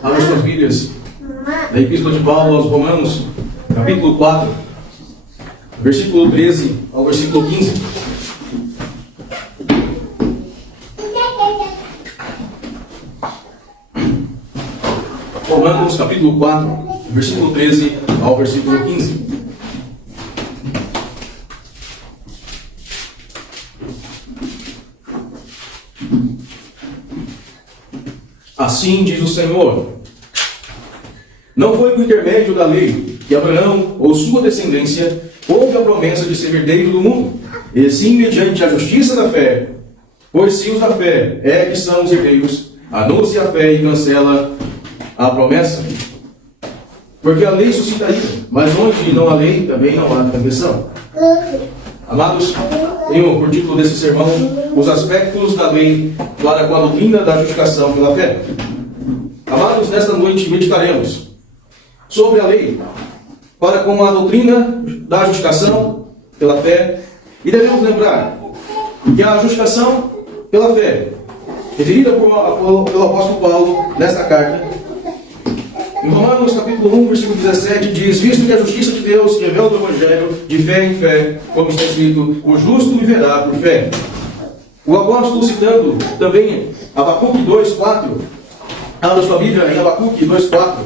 Abra suas Bíblias da Epístola de Paulo aos Romanos, capítulo 4, versículo 13 ao versículo 15. Romanos, capítulo 4, versículo 13 ao versículo 15. Assim diz o Senhor: não foi por intermédio da lei que Abraão ou sua descendência houve a promessa de ser herdeiro do mundo, e sim mediante a justiça da fé. Pois se os da fé é que são os herdeiros, anula-se a fé e cancela a promessa. Porque a lei suscita ira, mas onde não há lei, também não há transgressão. Amados, tenho por título desse sermão os aspectos da lei para com a doutrina da justificação pela fé. Amados, nesta noite meditaremos sobre a lei para com a doutrina da justificação pela fé, e devemos lembrar que a justificação pela fé, referida pelo apóstolo Paulo nesta carta, em Romanos capítulo 1, versículo 17, diz: visto que a justiça de Deus se revela no Evangelho de fé em fé, como está escrito, o justo viverá por fé. O apóstolo, citando também Abacuque 2,4, abra sua Bíblia em Abacuque 2,4.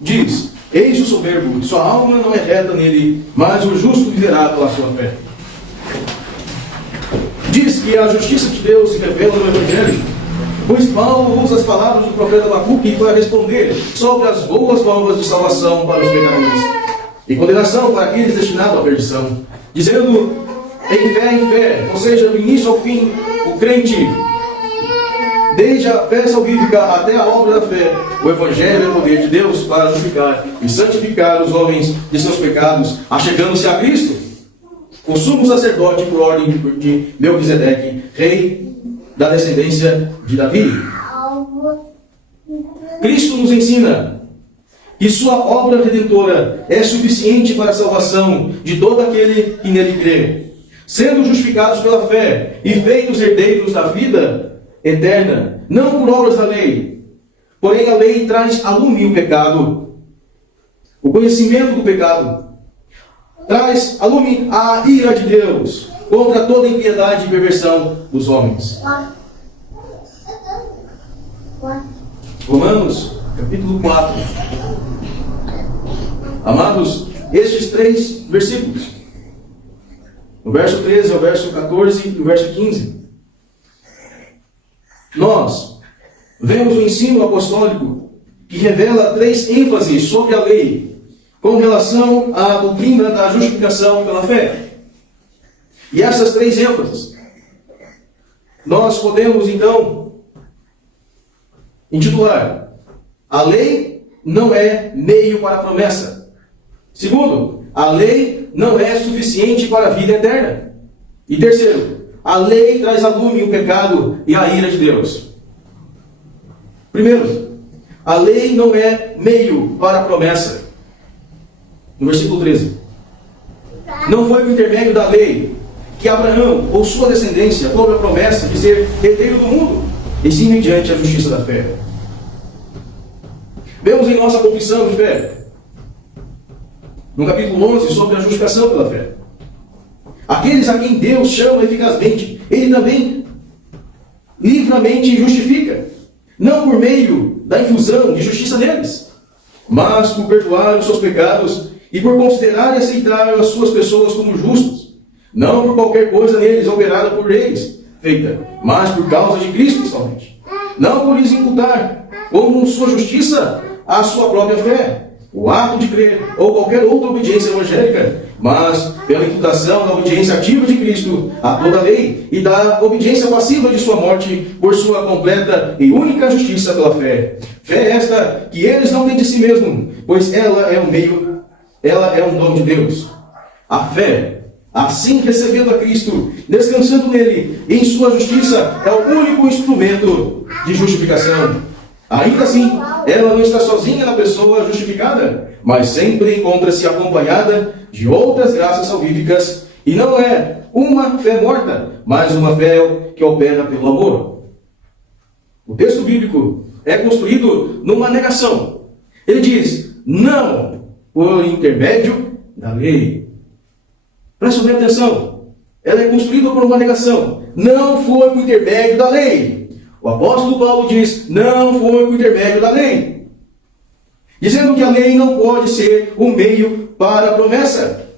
Diz: eis o soberbo, sua alma não é reta nele, mas o justo viverá pela sua fé. Diz que a justiça de Deus se revela no Evangelho, pois Paulo usa as palavras do profeta Abacuque para responder sobre as boas novas de salvação para os pecadores e condenação para aqueles destinados à perdição, dizendo em fé, ou seja, do início ao fim, o crente, desde a fé salvífica até a obra da fé, o Evangelho é o poder de Deus para justificar e santificar os homens de seus pecados, achegando-se a Cristo, o sumo sacerdote por ordem de Melquisedeque, rei da descendência de Davi. Cristo nos ensina que sua obra redentora é suficiente para a salvação de todo aquele que nele crê, sendo justificados pela fé e feitos herdeiros da vida eterna, não por obras da lei. Porém, a lei traz a lume o pecado, o conhecimento do pecado, traz a lume a ira de Deus contra toda impiedade e perversão dos homens. Romanos, capítulo 4. Amados, estes 3 versículos, o verso 13 ao verso 14 e o verso 15, nós vemos o ensino apostólico que revela 3 ênfases sobre a lei com relação à doutrina da justificação pela fé. E essas 3 ênfases nós podemos então intitular: a lei não é meio para a promessa. Segundo, a lei não é suficiente para a vida eterna. E terceiro, a lei traz à lume o pecado e a ira de Deus. Primeiro, a lei não é meio para a promessa. No versículo 13. Não foi por intermédio da lei que Abraão ou sua descendência houve a promessa de ser herdeiro do mundo, e sim mediante a justiça da fé. Vemos em nossa confissão de fé, no capítulo 11, sobre a justificação pela fé. Aqueles a quem Deus chama eficazmente, Ele também livremente justifica, não por meio da infusão de justiça neles, mas por perdoar os seus pecados e por considerar e aceitar as suas pessoas como justos, não por qualquer coisa neles operada por eles, feita, mas por causa de Cristo somente. Não por lhes imputar, como sua justiça, a sua própria fé, o ato de crer ou qualquer outra obediência evangélica, mas pela imputação da obediência ativa de Cristo a toda a lei e da obediência passiva de sua morte por sua completa e única justiça pela fé. Fé esta que eles não têm de si mesmo, pois ela é um dom de Deus. A fé, assim recebendo a Cristo, descansando nele e em sua justiça, é o único instrumento de justificação. Ainda assim, ela não está sozinha na pessoa justificada, mas sempre encontra-se acompanhada de outras graças salvíficas, e não é uma fé morta, mas uma fé que opera pelo amor. O texto bíblico é construído numa negação. Ele diz, não por intermédio da lei. Preste bem atenção. Ela é construída por uma negação. Não foi por intermédio da lei. O apóstolo Paulo diz, não foi por intermédio da lei. Dizendo que a lei não pode ser o meio para a promessa.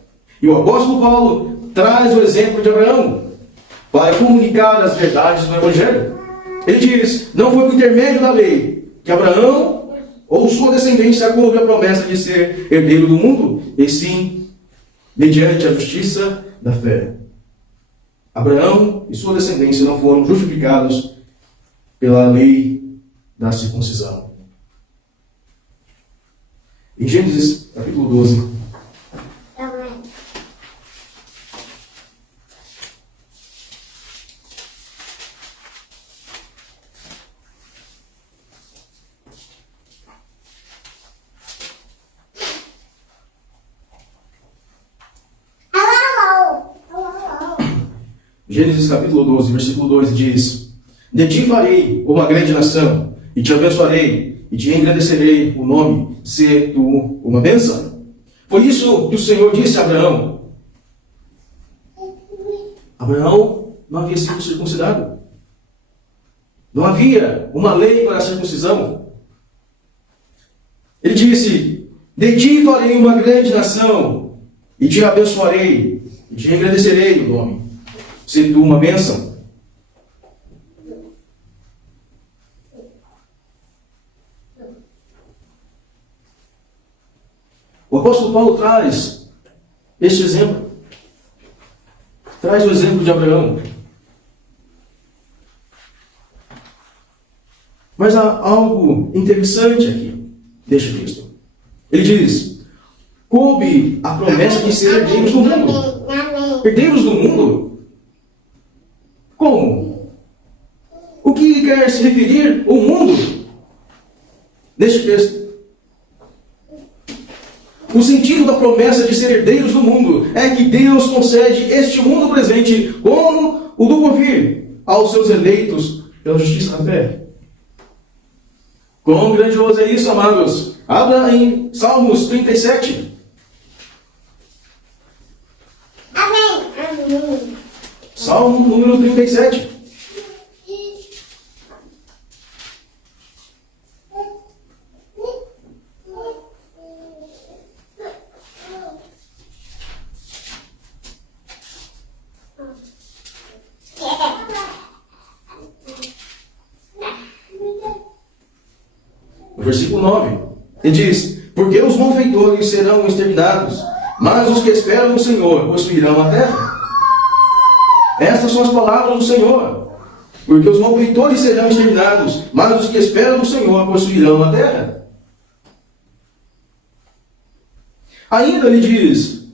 E o apóstolo Paulo traz o exemplo de Abraão para comunicar as verdades do Evangelho. Ele diz, não foi por intermédio da lei que Abraão ou sua descendência coube a promessa de ser herdeiro do mundo, e sim mediante a justiça da fé. Abraão e sua descendência não foram justificados pela lei da circuncisão. Em Gênesis, capítulo 12. Gênesis capítulo 12, versículo 2 diz, de ti farei uma grande nação, e te abençoarei, e te engrandecerei o nome, se tu uma bênção. Foi isso que o Senhor disse a Abraão. Abraão não havia sido circuncidado. Não havia uma lei para a circuncisão. Ele disse, de ti farei uma grande nação, e te abençoarei, e te engrandecerei o nome, se tu uma bênção. O apóstolo Paulo traz este exemplo. Traz o exemplo de Abraão. Mas há algo interessante aqui, neste texto. Ele diz, coube a promessa de ser herdeiros do mundo. Herdeiros do mundo? Como? O que quer se referir o mundo neste texto? O sentido da promessa de ser herdeiros do mundo é que Deus concede este mundo presente como o do porvir aos seus eleitos pela justiça da fé. Quão grandioso é isso, amados? Abra em Salmos 37. Amém. Salmo número 37. No versículo 9, ele diz, porque os malfeitores serão exterminados, mas os que esperam no Senhor possuirão a terra. Estas são as palavras do Senhor. Porque os malfeitores serão exterminados, mas os que esperam no Senhor possuirão a terra. Ainda ele diz,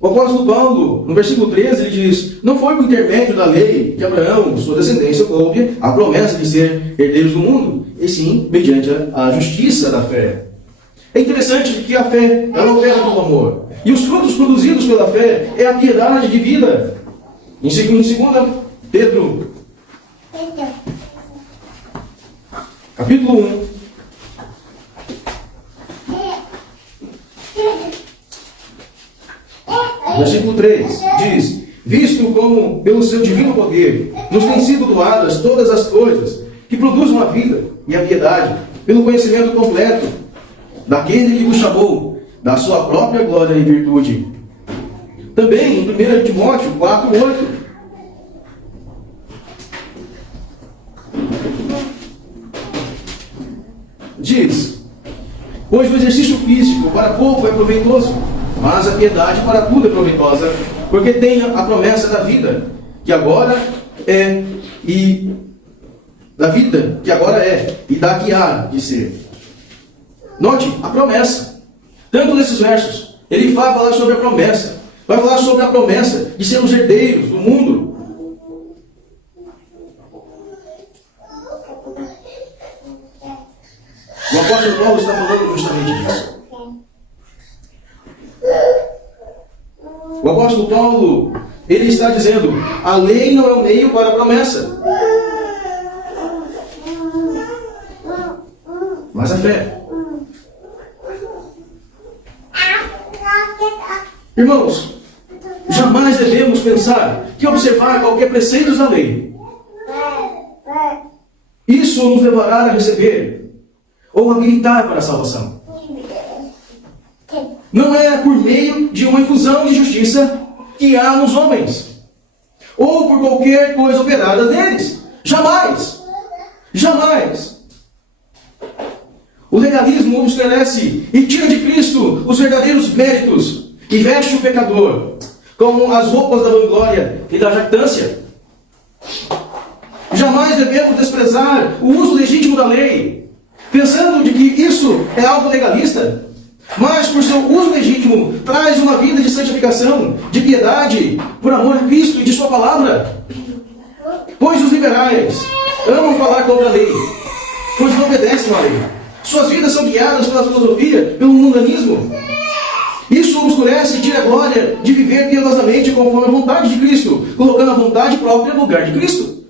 o apóstolo Paulo, no versículo 13, ele diz, não foi por intermédio da lei que Abraão, sua descendência, coube a promessa de ser herdeiros do mundo, e sim mediante a justiça da fé. É interessante que a fé, ela opera pelo amor. E os frutos produzidos pela fé é a piedade de vida. Em 2 Pedro, capítulo 1, versículo 3, diz, visto como, pelo seu divino poder, nos têm sido doadas todas as coisas que produzem a vida e a piedade, pelo conhecimento completo daquele que vos chamou, da sua própria glória e virtude. Também em 1 Timóteo 4:8. Diz, pois o exercício físico para pouco é proveitoso, mas a piedade para tudo é proveitosa, porque tem a promessa da vida, que agora é, e da vida que agora é, e da que há de ser. Note a promessa. Tanto nesses versos, ele vai falar sobre a promessa. Vai falar sobre a promessa de sermos herdeiros do mundo. apóstolo Paulo está falando justamente disso. O apóstolo Paulo, ele está dizendo, a lei não é o meio para a promessa, mas a fé. Irmãos, jamais devemos pensar que observar qualquer preceito da lei, isso nos levará a receber ou habilitar para a salvação. Não é por meio de uma infusão de justiça que há nos homens, ou por qualquer coisa operada neles. Jamais! Jamais! O legalismo obscurece e tira de Cristo os verdadeiros méritos e veste o pecador como as roupas da vanglória e da jactância. Jamais devemos desprezar o uso legítimo da lei, pensando de que isso é algo legalista, mas por seu uso legítimo traz uma vida de santificação, de piedade, por amor a Cristo e de sua palavra. Pois os liberais amam falar contra a lei, pois não obedecem à lei. Suas vidas são guiadas pela filosofia, pelo mundanismo. Isso obscurece e tira a glória de viver piedosamente conforme a vontade de Cristo, colocando a vontade própria no lugar de Cristo.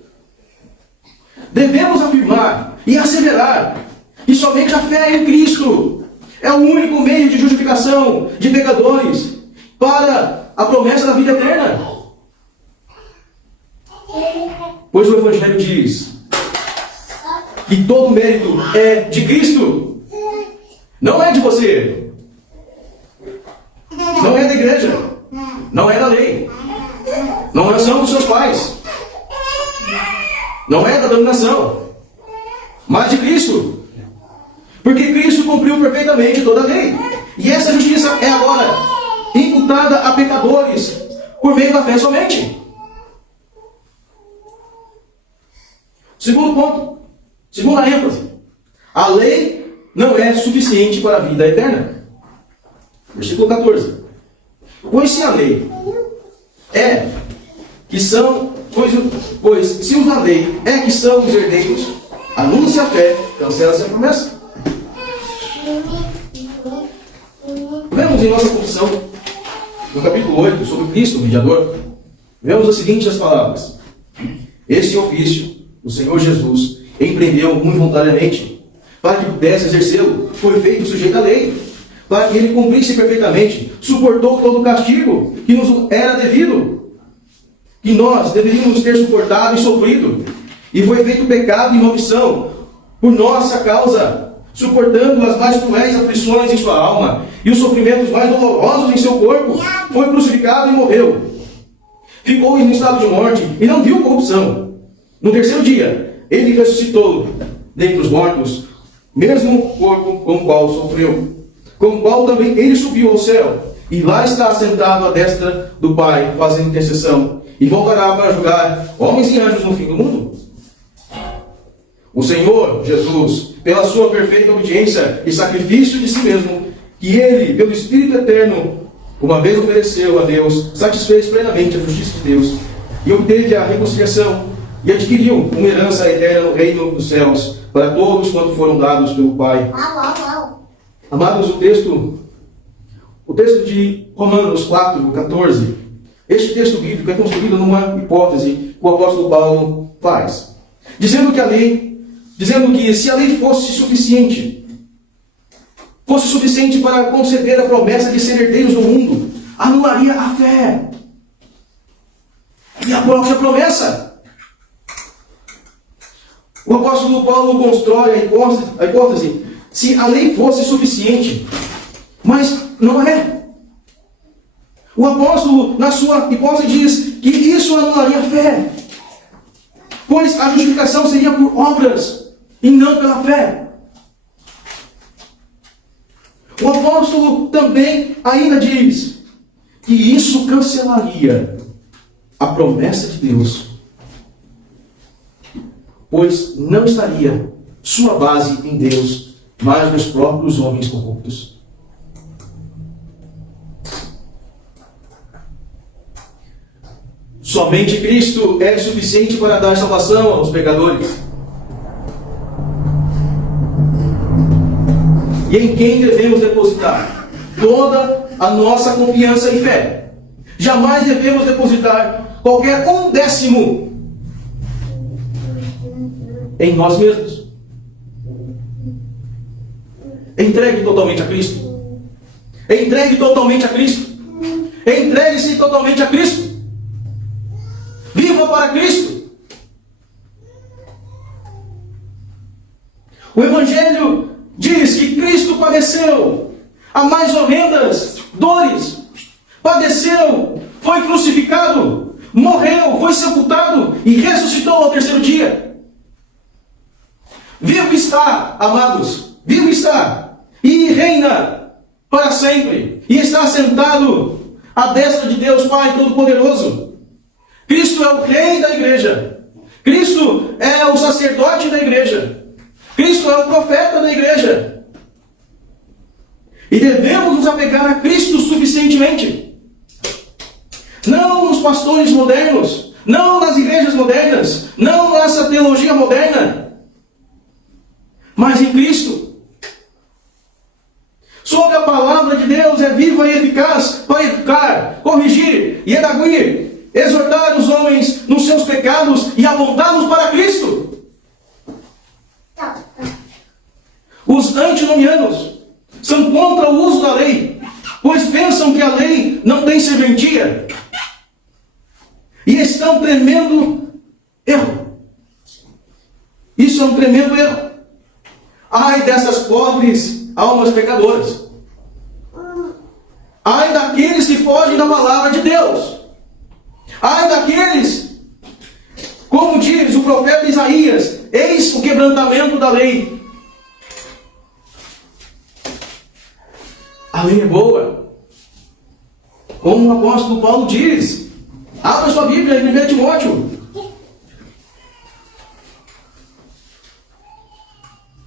Devemos afirmar e asseverar que somente a fé em Cristo é o único meio de justificação de pecadores para a promessa da vida eterna. Pois o Evangelho diz que todo mérito é de Cristo, não é de você, não é da igreja, não é da lei, não são dos seus pais, não é da dominação, mas de Cristo. Porque Cristo cumpriu perfeitamente toda a lei. E essa justiça é agora imputada a pecadores por meio da fé somente. Segundo ponto, segunda ênfase. A lei não é suficiente para a vida eterna. Versículo 14. Pois se a lei é que são, pois se os da lei é que são os herdeiros, anuncia a fé, cancela-se a promessa. Vemos em nossa confissão, no capítulo 8, sobre Cristo, o mediador, vemos as seguintes palavras: esse ofício, o Senhor Jesus empreendeu involuntariamente, para que pudesse exercê-lo, foi feito sujeito à lei, para que ele cumprisse perfeitamente, suportou todo o castigo que nos era devido, que nós deveríamos ter suportado e sofrido, e foi feito pecado e maldição por nossa causa, suportando as mais cruéis aflições em sua alma e os sofrimentos mais dolorosos em seu corpo, foi crucificado e morreu. Ficou em estado de morte e não viu corrupção. No terceiro dia, ele ressuscitou dentre os mortos, mesmo corpo com o qual sofreu, com o qual também ele subiu ao céu, e lá está assentado à destra do Pai, fazendo intercessão, e voltará para julgar homens e anjos no fim do mundo. O Senhor Jesus, pela sua perfeita obediência e sacrifício de si mesmo, que ele, pelo Espírito Eterno, uma vez ofereceu a Deus, satisfez plenamente a justiça de Deus, e obteve a reconciliação, e adquiriu uma herança eterna no reino dos céus, para todos quanto foram dados pelo Pai. Amados, o texto de Romanos 4, 14, este texto bíblico é construído numa hipótese que o apóstolo Paulo faz, dizendo que se a lei fosse suficiente para conceder a promessa de ser herdeiros do mundo, anularia a fé e a própria promessa. O apóstolo Paulo constrói a hipótese se a lei fosse suficiente, mas não é. O apóstolo, na sua hipótese, diz que isso anularia a fé, pois a justificação seria por obras e não pela fé. O apóstolo também ainda diz que isso cancelaria a promessa de Deus, pois não estaria sua base em Deus, mas nos próprios homens corruptos. Somente Cristo é suficiente para dar salvação aos pecadores. e em quem devemos depositar toda a nossa confiança e fé. Jamais devemos depositar qualquer 1/10 em nós mesmos. Entregue totalmente a Cristo. Entregue totalmente a Cristo. Entregue-se totalmente a Cristo. Viva para Cristo. O Evangelho diz que Cristo padeceu as mais horrendas dores. Padeceu, foi crucificado, morreu, foi sepultado e ressuscitou ao 3º dia. Vivo está, amados, vivo está, e reina para sempre, e está sentado à destra de Deus Pai Todo-Poderoso. Cristo é o rei da igreja. Cristo é o sacerdote da igreja. Cristo é o profeta da igreja. E devemos nos apegar a Cristo suficientemente. Não nos pastores modernos, não nas igrejas modernas, não nessa teologia moderna, mas em Cristo. Sobre a palavra de Deus é viva e eficaz para educar, corrigir e redarguir, exortar os homens nos seus pecados e apontá-los para Cristo. Os antinomianos são contra o uso da lei, pois pensam que a lei não tem serventia. E estão tremendo erro. Isso é um tremendo erro. Ai dessas pobres almas pecadoras. Ai daqueles que fogem da palavra de Deus. Ai daqueles, como diz o profeta Isaías, eis o quebrantamento da lei. A lei é boa. Como o apóstolo Paulo diz. Abra sua Bíblia em 1 Timóteo.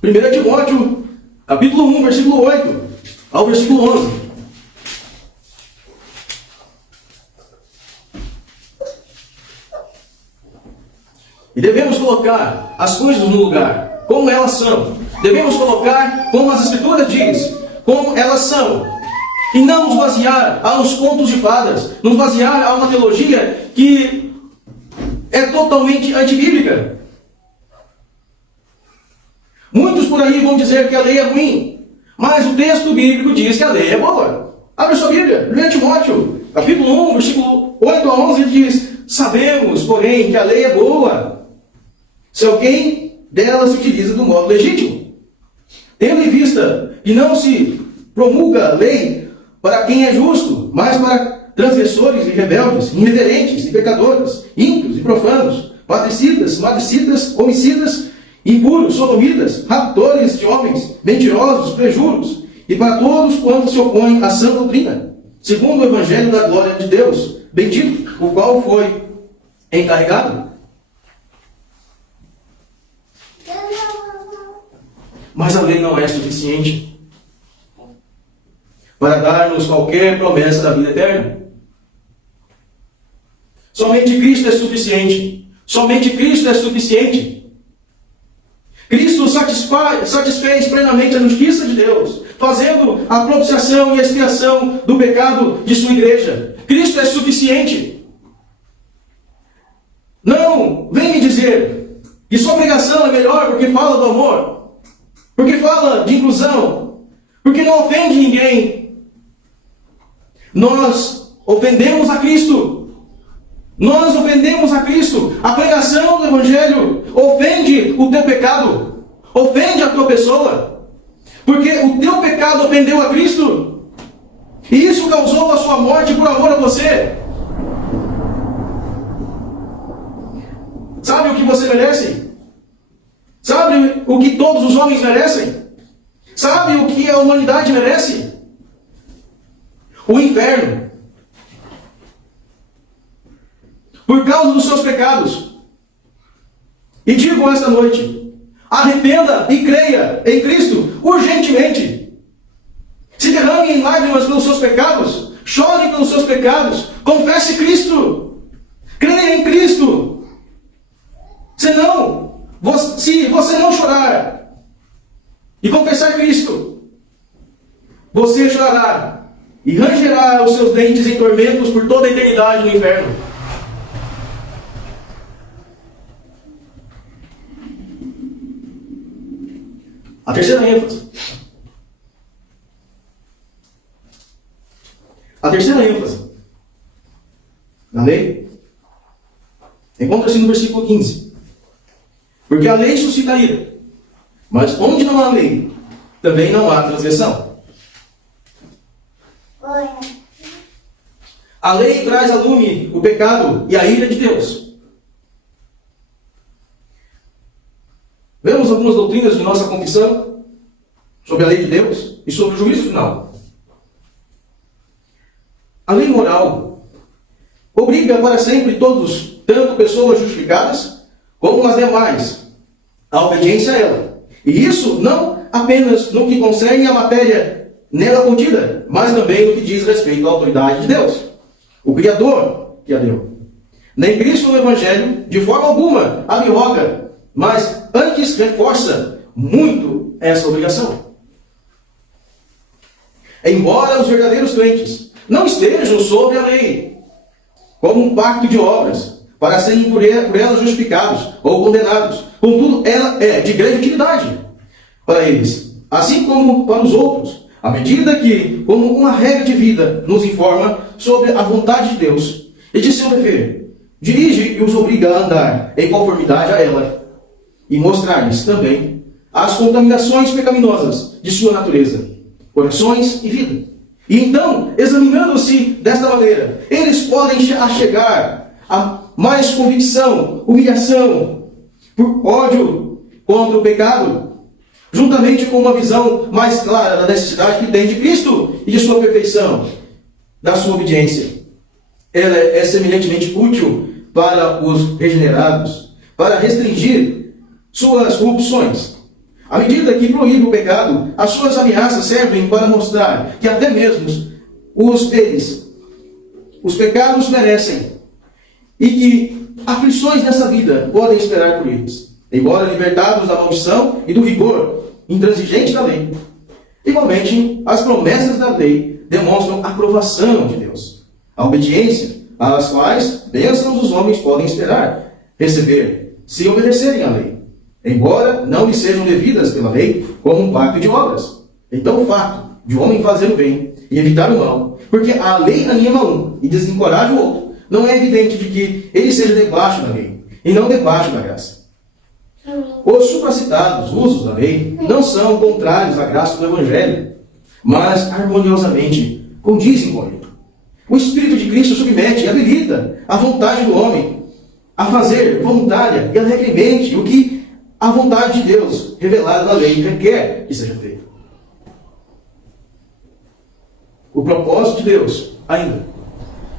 1 Timóteo, capítulo 1, versículo 8 ao versículo 11. E devemos colocar as coisas no lugar, como elas são. Devemos colocar como as Escrituras diz, como elas são. E não nos basear a uns contos de fadas, nos basear a uma teologia que é totalmente antibíblica. Muitos por aí vão dizer que a lei é ruim, mas o texto bíblico diz que a lei é boa. Abre sua Bíblia, 1 Timóteo, capítulo 1, versículo 8 a 11, ele diz: sabemos, porém, que a lei é boa, se alguém dela se utiliza do modo legítimo. Tendo em vista que não se promulga lei para quem é justo, mas para transgressores e rebeldes, irreverentes e pecadores, ímpios e profanos, madecidas, homicidas, impuros, sodomitas, raptores de homens, mentirosos, prejuros, e para todos quantos se opõem à sã doutrina, segundo o Evangelho da glória de Deus, bendito, o qual foi encarregado. Mas a lei não é suficiente para dar-nos qualquer promessa da vida eterna. Somente Cristo é suficiente. Somente Cristo é suficiente. Cristo satisfez plenamente a justiça de Deus, fazendo a propiciação e expiação do pecado de sua igreja. Cristo é suficiente. Não vem me dizer que sua pregação é melhor porque fala do amor, porque fala de inclusão, porque não ofende ninguém. Nós ofendemos a Cristo. Nós ofendemos a Cristo. A pregação do Evangelho ofende o teu pecado. Ofende a tua pessoa. Porque o teu pecado ofendeu a Cristo. E isso causou a sua morte por amor a você. Sabe o que você merece? Sabe o que todos os homens merecem? Sabe o que a humanidade merece? O inferno. Por causa dos seus pecados. E digo esta noite: arrependa e creia em Cristo urgentemente. Se derrame em lágrimas pelos seus pecados. Chore pelos seus pecados. Confesse Cristo. Creia em Cristo. Senão, se você não chorar e confessar Cristo, você chorará e rangerá os seus dentes em tormentos por toda a eternidade no inferno. A terceira ênfase. A terceira ênfase da lei encontra-se no versículo 15. Porque a lei suscita ira, mas onde não há lei, também não há transgressão. A lei traz a lume o pecado e a ira de Deus. Vemos algumas doutrinas de nossa confissão sobre a lei de Deus e sobre o juízo final. A lei moral obriga para sempre todos, tanto pessoas justificadas como as demais, a obediência a ela. E isso não apenas no que concerne a matéria nela contida, mas também no que diz respeito à autoridade de Deus, o Criador que a deu. Nem Cristo no Evangelho, de forma alguma, abroga, mas antes reforça muito essa obrigação. Embora os verdadeiros crentes não estejam sob a lei, como um pacto de obras, para serem por ela justificados ou condenados, contudo, ela é de grande utilidade para eles, assim como para os outros, à medida que, como uma regra de vida, nos informa sobre a vontade de Deus e de seu dever, dirige e os obriga a andar em conformidade a ela e mostrar-lhes também as contaminações pecaminosas de sua natureza, corações e vida. E então, examinando-se desta maneira, eles podem chegar a mais convicção, humilhação, por ódio contra o pecado, juntamente com uma visão mais clara da necessidade que tem de Cristo e de sua perfeição, da sua obediência. Ela é semelhantemente útil para os regenerados, para restringir suas corrupções. À medida que proíbe o pecado, as suas ameaças servem para mostrar que até mesmo os pecados merecem, e que aflições nessa vida podem esperar por eles, embora libertados da maldição e do rigor intransigente da lei. Igualmente, as promessas da lei demonstram a aprovação de Deus, a obediência às quais bênçãos os homens podem esperar receber, se obedecerem à lei, embora não lhes sejam devidas pela lei como um pacto de obras. Então, o fato de o homem fazer o bem e evitar o mal, porque a lei anima um e desencoraja o outro, não é evidente de que ele seja debaixo da lei e não debaixo da graça. Os supracitados usos da lei não são contrários à graça do Evangelho, mas harmoniosamente condizem com ele. O Espírito de Cristo submete e habilita a vontade do homem a fazer voluntária e alegremente o que a vontade de Deus, revelada na lei, requer que seja feito. O propósito de Deus, ainda,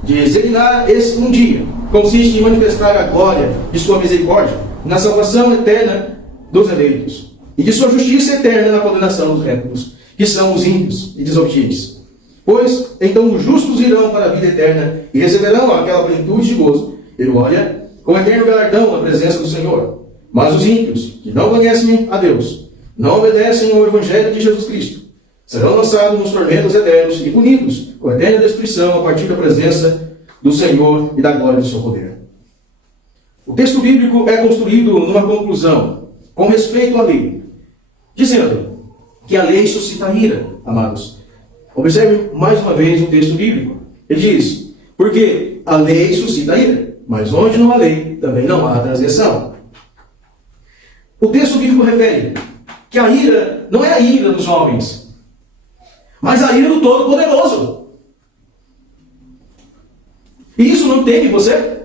de examinar esse um dia, consiste em manifestar a glória de sua misericórdia na salvação eterna dos eleitos e de sua justiça eterna na condenação dos réprobos, que são os ímpios e desobedientes. Pois, então, os justos irão para a vida eterna e receberão aquela plenitude de gozo e glória com eterno galardão na presença do Senhor. Mas os ímpios, que não conhecem a Deus, não obedecem ao Evangelho de Jesus Cristo, serão lançados nos tormentos eternos e punidos com eterna destruição a partir da presença do Senhor e da glória do seu poder. O texto bíblico é construído numa conclusão com respeito à lei, dizendo que a lei suscita ira, amados. Observe mais uma vez o texto bíblico. Ele diz, porque a lei suscita ira, mas onde não há lei, também não há transgressão. O texto bíblico refere que a ira não é a ira dos homens, mas a ira do Todo-Poderoso. E isso não teme você?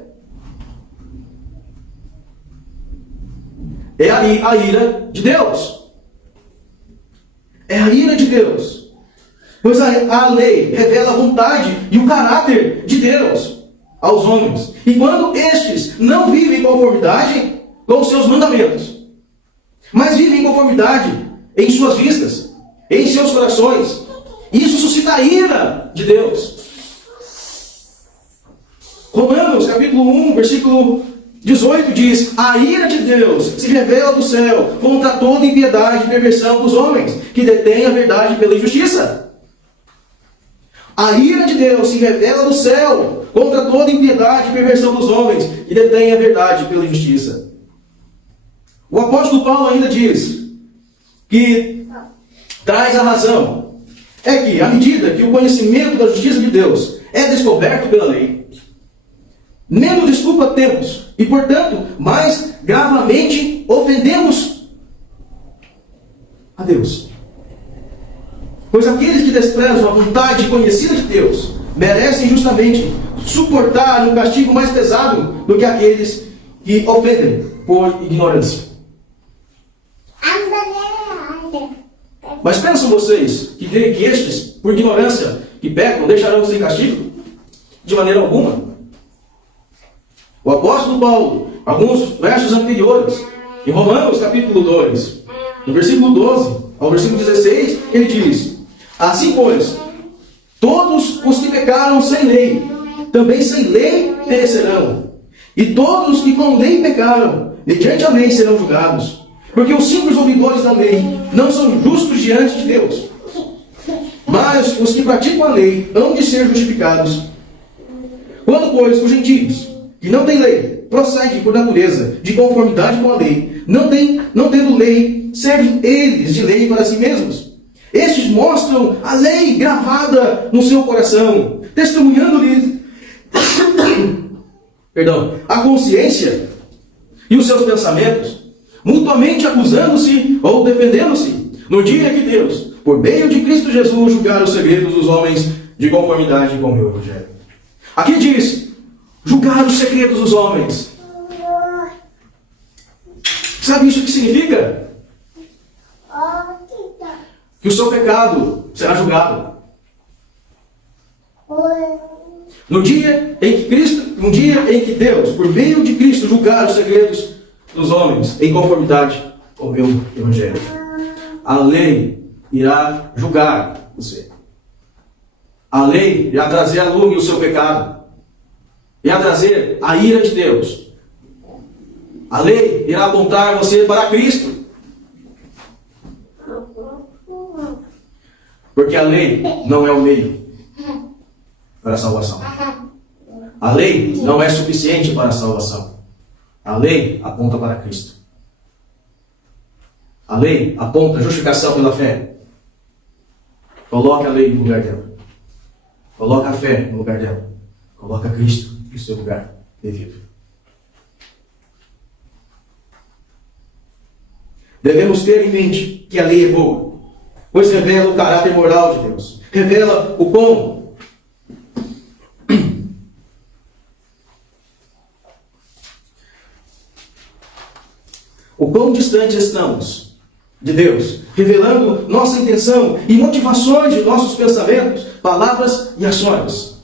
É a ira de Deus. É a ira de Deus. Pois a lei revela a vontade e o caráter de Deus aos homens. E quando estes não vivem em conformidade com os seus mandamentos, mas vivem em conformidade em suas vistas, em seus corações, isso suscita a ira de Deus. Romanos capítulo 1, versículo 18 diz, a ira de Deus se revela do céu contra toda impiedade e perversão dos homens, que detêm a verdade pela injustiça. A ira de Deus se revela do céu contra toda impiedade e perversão dos homens que detêm a verdade pela injustiça. O apóstolo Paulo ainda diz que traz a razão. É que, à medida que o conhecimento da justiça de Deus é descoberto pela lei, menos desculpa temos e, portanto, mais gravamente ofendemos a Deus. Pois aqueles que desprezam a vontade conhecida de Deus merecem justamente suportar um castigo mais pesado do que aqueles que ofendem por ignorância. Mas pensam vocês que estes, por ignorância, que pecam, deixarão sem castigo? De maneira alguma. O apóstolo Paulo, alguns versos anteriores, em Romanos capítulo 2, no versículo 12 ao versículo 16, ele diz: assim, pois, todos os que pecaram sem lei, também sem lei perecerão. E todos os que com lei pecaram, mediante a lei serão julgados. Porque os simples ouvidores da lei não são justos diante de Deus. Mas os que praticam a lei hão de ser justificados. Quando, pois, os gentios, que não têm lei, prosseguem por natureza, de conformidade com a lei, não tendo lei, servem eles de lei para si mesmos. Estes mostram a lei gravada no seu coração, testemunhando-lhes a consciência e os seus pensamentos, mutuamente acusando-se ou defendendo-se, no dia que Deus, por meio de Cristo Jesus, julgar os segredos dos homens de conformidade com o meu evangelho. Aqui diz, julgar os segredos dos homens. Sabe isso que significa? Que o seu pecado será julgado. No dia em que Deus, por meio de Cristo, julgar os segredos dos homens em conformidade com o meu evangelho, a lei irá julgar você. A lei irá trazer à lume o seu pecado. Irá trazer a ira de Deus. A lei irá apontar você para Cristo. Porque a lei não é o meio para a salvação. A lei não é suficiente para a salvação. A lei aponta para Cristo. A lei aponta a justificação pela fé. Coloque a lei no lugar dela. Coloque a fé no lugar dela. Coloque Cristo no seu lugar devido. Devemos ter em mente que a lei é boa, pois revela o caráter moral de Deus. Revela o quão distantes estamos de Deus, revelando nossa intenção e motivações de nossos pensamentos, palavras e ações,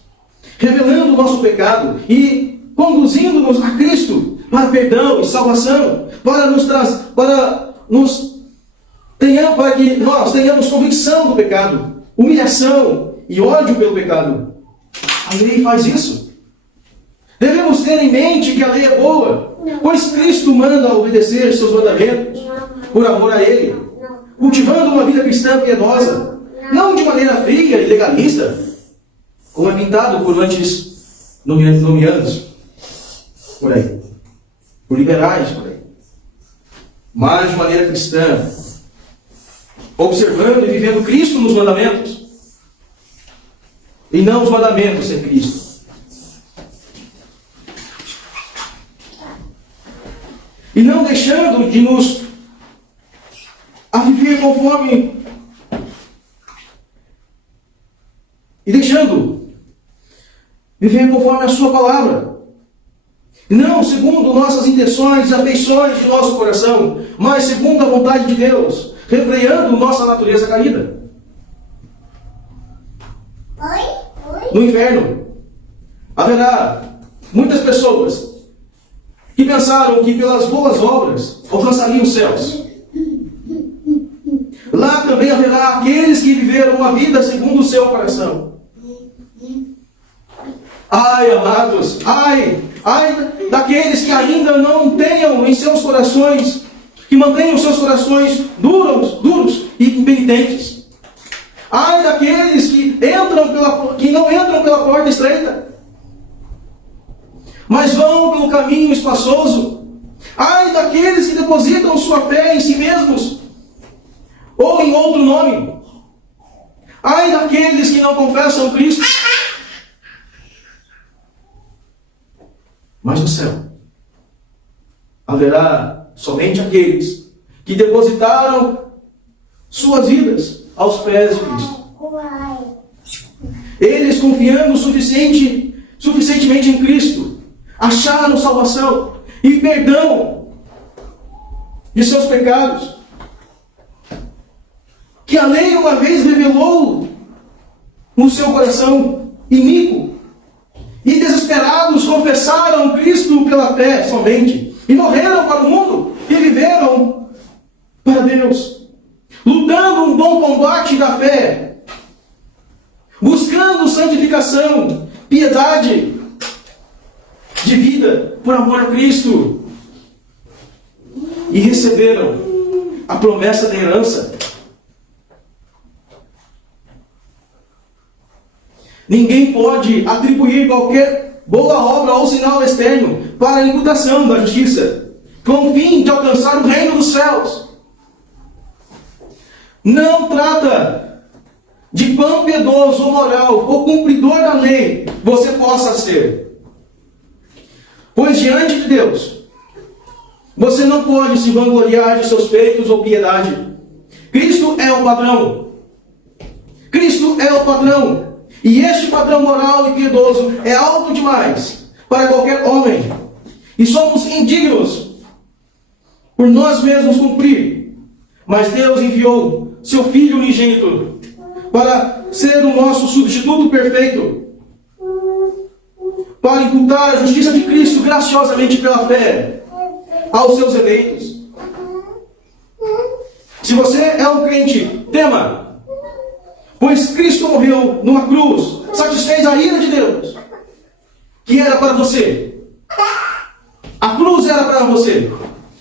revelando o nosso pecado e conduzindo-nos a Cristo para perdão e salvação, para que nós tenhamos convicção do pecado, humilhação e ódio pelo pecado. A lei faz isso. Devemos ter em mente que a lei é boa, pois Cristo manda obedecer seus mandamentos por amor a Ele, cultivando uma vida cristã piedosa, não de maneira fria e legalista, como é pintado por antes nomeados por aí, por liberais por aí, mas de maneira cristã, observando e vivendo Cristo nos mandamentos, e não os mandamentos sem Cristo. E não deixando de nos a viver conforme, e deixando viver conforme a sua palavra, não segundo nossas intenções e afeições de nosso coração, mas segundo a vontade de Deus, refreando nossa natureza caída. No inferno haverá muitas pessoas que pensaram que pelas boas obras alcançariam os céus. Lá também haverá aqueles que viveram uma vida segundo o seu coração. Ai, amados, ai daqueles que ainda não tenham em seus corações, que mantenham seus corações duros e impenitentes. Ai daqueles que entram não entram pela porta estreita, mas vão pelo caminho espaçoso. Ai daqueles que depositam sua fé em si mesmos, ou em outro nome. Ai daqueles que não confessam Cristo. Mas no céu haverá somente aqueles que depositaram suas vidas aos pés de Cristo. Eles, confiando suficientemente em Cristo, acharam salvação e perdão de seus pecados, que a lei uma vez revelou no seu coração iníquo, e desesperados confessaram Cristo pela fé somente, e morreram para o mundo, e viveram para Deus, lutando um bom combate da fé, buscando santificação, piedade de vida por amor a Cristo, e receberam a promessa da herança. Ninguém pode atribuir qualquer boa obra ou sinal externo para a imputação da justiça, com o fim de alcançar o reino dos céus. Não trata de quão piedoso ou moral ou cumpridor da lei você possa ser, pois diante de Deus você não pode se vangloriar de seus feitos ou piedade. Cristo é o padrão. Cristo é o padrão. E este padrão moral e piedoso é alto demais para qualquer homem. E somos indignos por nós mesmos cumprir. Mas Deus enviou seu Filho unigênito para ser o nosso substituto perfeito, para imputar a justiça de Cristo graciosamente pela fé aos seus eleitos. Se você é um crente, tema, pois Cristo morreu numa cruz, satisfez a ira de Deus, que era para você. A cruz era para você.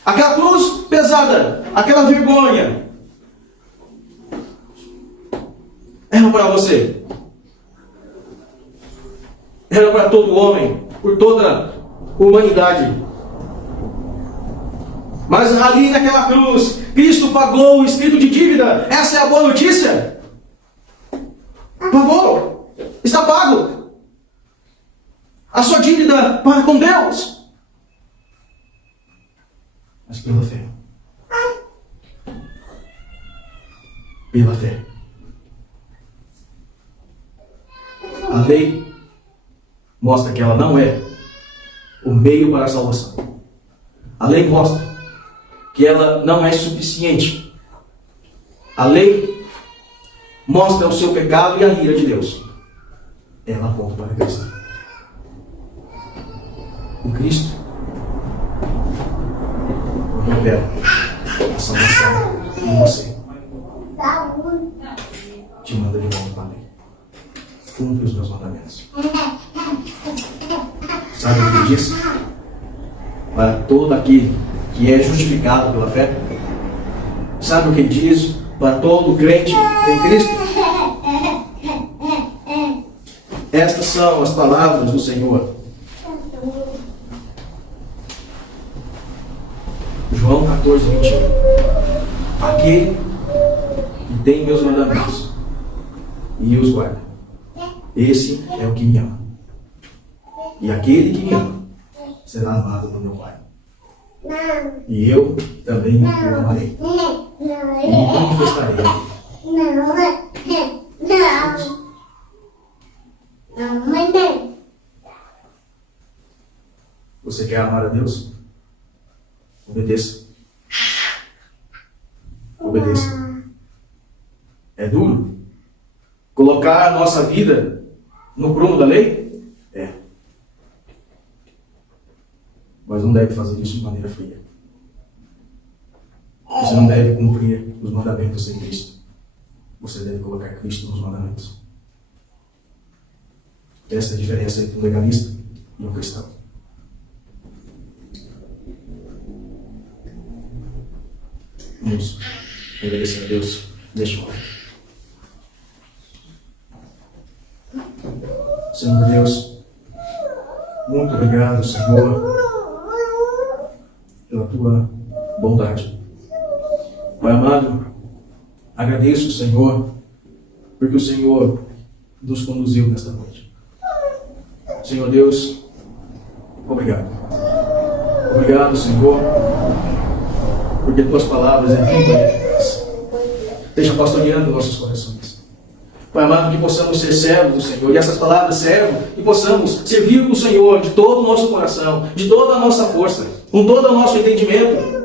Aquela cruz pesada, aquela vergonha, era para você. Era para todo homem, por toda a humanidade. Mas ali naquela cruz, Cristo pagou o escrito de dívida. Essa é a boa notícia. Pagou. Está pago. A sua dívida para com Deus. Mas pela fé. Pela fé. A lei mostra que ela não é o meio para a salvação. A lei mostra que ela não é suficiente. A lei mostra o seu pecado e a ira de Deus. Ela aponta para Cristo. O Cristo revela a salvação em você. Te manda de volta para a lei. Cumpre os meus mandamentos. Sabe o que ele diz? Para todo aquele que é justificado pela fé. Sabe o que ele diz para todo crente em Cristo? Estas são as palavras do Senhor. João 14, 21. Aquele que tem meus mandamentos e os guarda, esse é o que me ama. E aquele que me ama será amado no meu Pai. E eu também o amarei. E me manifestarei a ele. Você quer amar a Deus? Obedeça. Obedeça. É duro colocar a nossa vida no prumo da lei? É. Mas não deve fazer isso de maneira fria. Você não deve cumprir os mandamentos sem Cristo. Você deve colocar Cristo nos mandamentos. Essa é a diferença entre um legalista e um cristão. Vamos agradecer a Deus neste momento. Senhor Deus, muito obrigado, Senhor, pela tua bondade. Pai amado, agradeço, Senhor, porque o Senhor nos conduziu nesta noite. Senhor Deus, obrigado. Obrigado, Senhor, porque tuas palavras é viva e eficaz. Esteja pastoreando nossos corações. Pai amado, que possamos ser servos do Senhor, e essas palavras servam, e possamos servir o Senhor de todo o nosso coração, de toda a nossa força, com todo o nosso entendimento.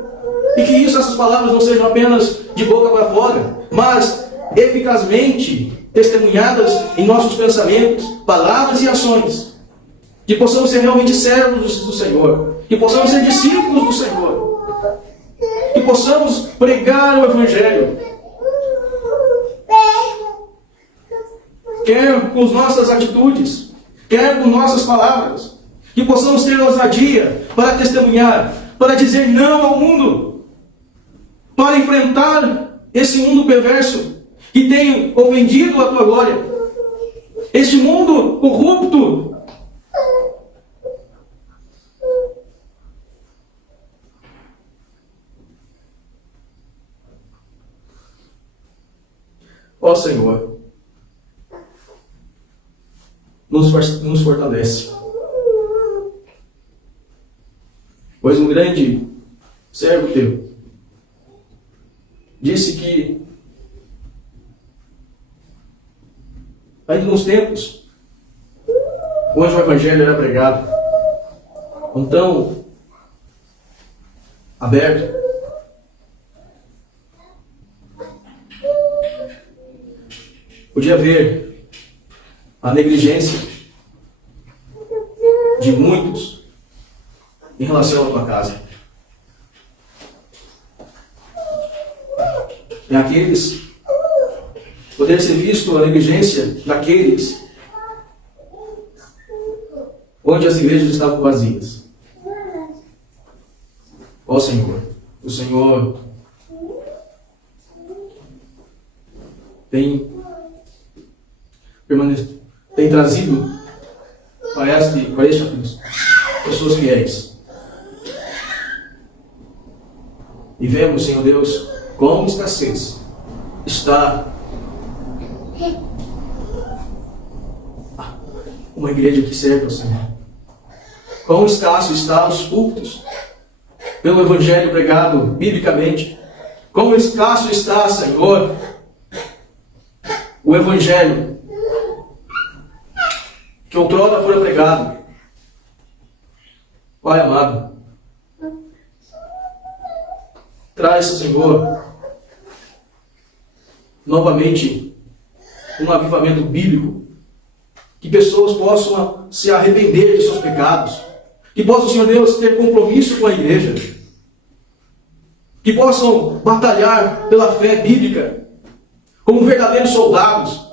E que essas palavras não sejam apenas de boca para fora, mas eficazmente testemunhadas em nossos pensamentos, palavras e ações. Que possamos ser realmente servos do Senhor, que possamos ser discípulos do Senhor, que possamos pregar o Evangelho, quer com as nossas atitudes, quer com nossas palavras, que possamos ter ousadia para testemunhar, para dizer não ao mundo, para enfrentar esse mundo perverso que tem ofendido a tua glória, este mundo corrupto. Ó Senhor, nos fortalece. Pois um grande servo teu disse que ainda nos tempos onde o Evangelho era pregado, então aberto, podia haver a negligência de muitos em relação à tua casa. E aqueles, poder ser visto a negligência daqueles onde as igrejas estavam vazias. Ó Senhor, o Senhor tem trazido para este aprisco pessoas fiéis. E vemos, Senhor Deus, como escassez está uma igreja que serve ao Senhor. Quão escasso está os cultos pelo Evangelho pregado biblicamente. Quão escasso está, Senhor, o Evangelho que outrora fora pregado. Pai amado, traz, Senhor, novamente um avivamento bíblico, que pessoas possam se arrepender de seus pecados, que possam, Senhor Deus, ter compromisso com a igreja, que possam batalhar pela fé bíblica, como verdadeiros soldados,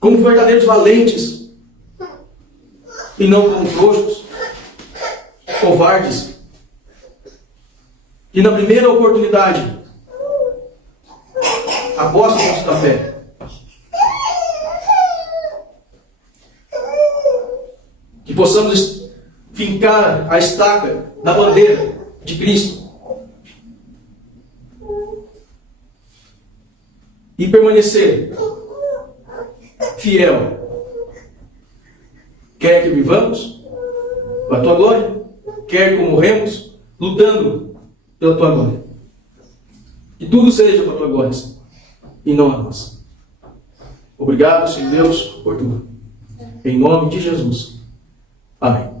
como verdadeiros valentes, e não como frouxos, covardes, que na primeira oportunidade apostam da fé. Que possamos fincar a estaca da bandeira de Cristo e permanecer fiel, quer que vivamos para a tua glória, quer que morremos lutando pela tua glória. Que tudo seja para a tua glória, Senhor, e não a nossa. Obrigado, Senhor Deus, por tudo. Em nome de Jesus. Amém.